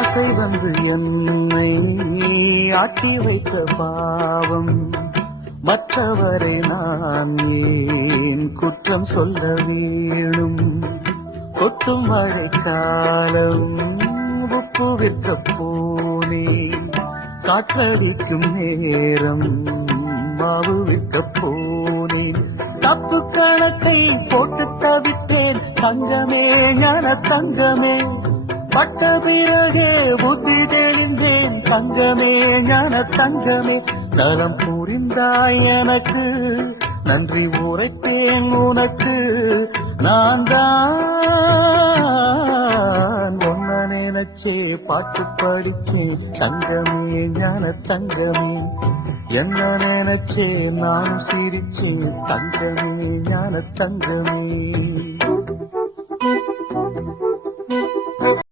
ஆசை வந்து என்னை ஆட்டி வைத்த பாவம் மற்றவரை நான் ஏன் குற்றம் சொல்ல வேணும் கொட்டும் மழைக்காலம் உப்பு விட்ட போனே காற்றடிக்கும் நேரம் மாவு விட்ட போனே தப்பு கணக்கை போட்டு தவித்தேன் தங்கமே ஞான தங்கமே பட்ட பிறகே புத்தி தெளிந்தேன் தங்கமே ஞான தங்கமே நலம் புரிந்தாய் எனக்கு நன்றி உரைத்தேன் உனக்கு நான் தான் ஒன்ன நினைச்சே பாட்டு படிச்சேன் தங்கமே ஞான தங்கமே என்ன நினைச்சே நான் சிரிச்சேன் தங்கமே ஞான தங்கமே